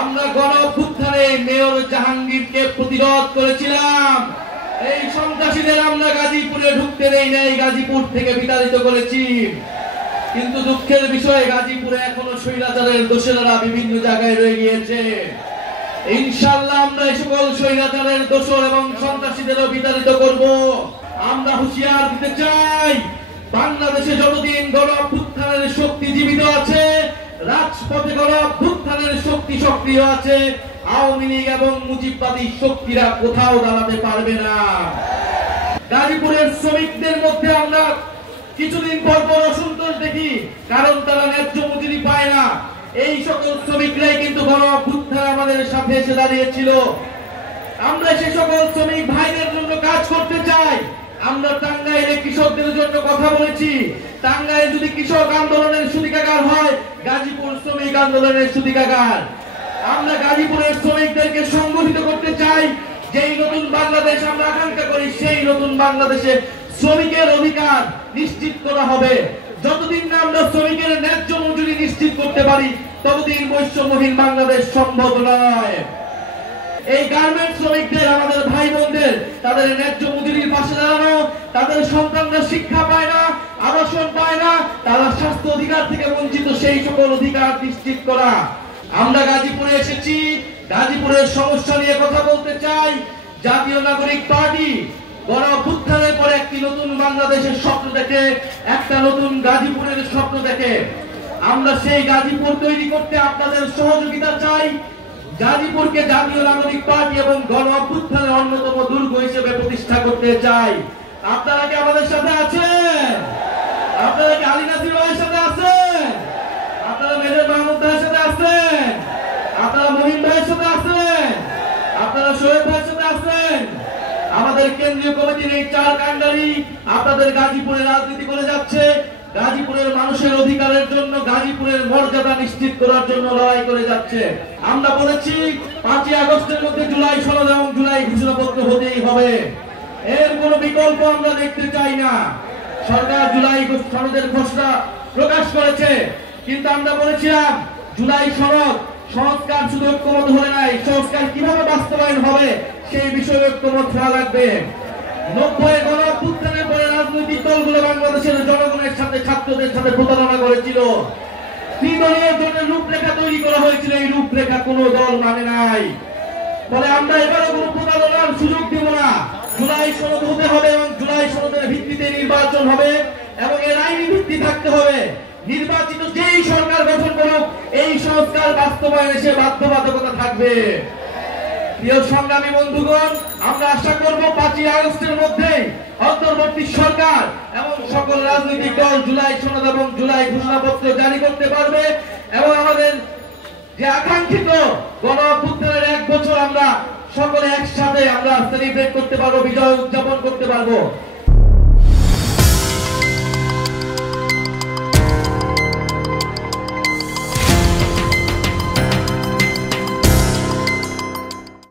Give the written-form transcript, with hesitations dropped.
আমরা গণ অভ্যুত্থানে মেয়র জাহাঙ্গীরকে প্রতিরোধ করেছিলাম। এই সন্ত্রাসীদের আমরা গাজীপুরে ঢুকতে দেই নাই, গাজীপুর থেকে বিতাড়িত করেছি। কিন্তু দুঃখের বিষয়, গাজীপুরে এখনো স্বৈরাচারের দোসরেরা বিভিন্ন জায়গায় রয়ে গিয়েছে। ইনশাআল্লাহ আমরা এই সকল স্বৈরাচারের দোসর এবং সন্ত্রাসীদেরও বিতাড়িত করব। আমরা হুঁশিয়ার দিতে চাই, বাংলাদেশে যতদিন গণ অভ্যুত্থানের শক্তি জীবিত আছে, রাজপথে গণ অভ্যুত্থানের শক্তি সক্রিয় আছে, আওয়ামী লীগ এবং মুজিববাদী শক্তিরা কোথাও দাঁড়াতে পারবে না। গাজীপুরের শ্রমিকদের মধ্যে আমরা কিছুদিন পর পর অসন্তোষ দেখি, কারণ তারা ন্যায্য মজুরি পায় না। এই সকল শ্রমিকরাই কিন্তু গণ অভ্যুত্থানে আমাদের সাথে এসে দাঁড়িয়েছিল। আমরা সে সকল শ্রমিক ভাইদের জন্য কাজ করতে চাই। আমরা টাঙ্গাইলে কৃষকদের জন্য কথা বলেছি। টাঙ্গাইলে যদি কৃষক আন্দোলনের সূতিকাগার হয়, গাজীপুর শ্রমিক আন্দোলনের সূতিকাগার। আমরা গাজীপুরের শ্রমিকদেরকে সংগঠিত করতে চাই। যেই নতুন বাংলাদেশ আমরা আকাঙ্ক্ষা করি, সেই নতুন বাংলাদেশে শ্রমিকের অধিকার নিশ্চিত করা হবে। যতদিন না আমরা শ্রমিকের ন্যায্য মজুরি নিশ্চিত করতে পারি, ততদিন বৈষম্যহীন বাংলাদেশ সম্ভব নয়। এই গার্মেন্টস শ্রমিকদের, আমাদের ভাই বোনদের, তাদের ন্যায্য মজুরির পাশে দাঁড়ানো, তাদের সন্তানরা শিক্ষা পায় না, আবাসন পায় না, তারা স্বাস্থ্য অধিকার থেকে বঞ্চিত, সেই সকল অধিকার নিশ্চিত করা। আমরা গাজীপুরে এসেছি, গাজীপুরের সমস্যা নিয়ে কথা বলতে চাই। জাতীয় নাগরিক পার্টি গণ অভ্যুত্থানের পরে একটি নতুন বাংলাদেশের স্বপ্ন দেখে, একটা নতুন গাজীপুরের স্বপ্ন দেখে। আমরা সেই গাজীপুর তৈরি করতে আপনাদের সহযোগিতা চাই। গাজীপুরকে জাতীয় নাগরিক পার্টি এবং গণ অভ্যুত্থানের অন্যতম দুর্গ হিসেবে প্রতিষ্ঠা করতে চাই। আপনারা কি আমাদের সাথে আছেন? আপনারা কি আলী নাসির ভাইয়ের সাথে আছেন? আপনারা মেজর মাহমুদ ভাইয়ের সাথে আছেন? আপনারা মহিন ভাইয়ের সাথে আছেন? আপনারা শোয়েব ভাইয়ের সাথে আছেন? আমাদের কেন্দ্রীয় কমিটির এই চার কাণ্ডারি আপনাদের গাজীপুরে রাজনীতি করে যাচ্ছে। গাজীপুরের মানুষের অধিকারের জন্য, গাজীপুরের মর্যাদা নিশ্চিত করার জন্য লড়াই করে যাচ্ছে। আমরা বলেছি 5ই আগস্টের মধ্যে জুলাই সনদ এবং জুলাই ঘোষণাপত্র হতেই হবে। এর কোনো বিকল্প আমরা দেখতে চাই না। সরকার জুলাই সনদের ঘোষণা প্রকাশ করেছে, কিন্তু আমরা বলেছিলাম জুলাই সনদ সংস্কার শুধু ঐক্যমত হলে নাই, সংস্কার কিভাবে বাস্তবায়ন হবে সেই বিষয়ে ঐক্যমত হওয়া লাগবে। 90 গণ অভ্যুত্থানের পরে রাজনৈতিক দলগুলো বাংলাদেশের জনগণের সাথে, ছাত্রদের সাথে প্রতারণা করেছিল। ত্রিদলীয় জোটের রূপরেখা তৈরি করা হয়েছিল, এই রূপরেখা কোনো দল মানে নাই। ফলে আমরা এবারে কোনো প্রতারণার সুযোগ দেব না। জুলাই সনদ হতে হবে এবং জুলাই সনদের ভিত্তিতে নির্বাচন হবে এবং এর আইনি ভিত্তি থাকতে হবে। নির্বাচিত যেই সরকার গঠন করুক, এই সংস্কার বাস্তবায়নে সে বাধ্যবাধকতা থাকবে। প্রিয় সংগ্রামী বন্ধুগণ, আমরা আশা করব 5ই আগস্টের মধ্যে অন্তর্বর্তী সরকার এবং সকল রাজনৈতিক দল জুলাই সনদ এবং জুলাই ঘোষণাপত্র জারি করতে পারবে এবং আমাদের যে আকাঙ্ক্ষিত গণ অভ্যুত্থানের 1 বছর আমরা সকলে একসাথে আমরা সেলিব্রেট করতে পারবো, বিজয় উদযাপন করতে পারবো।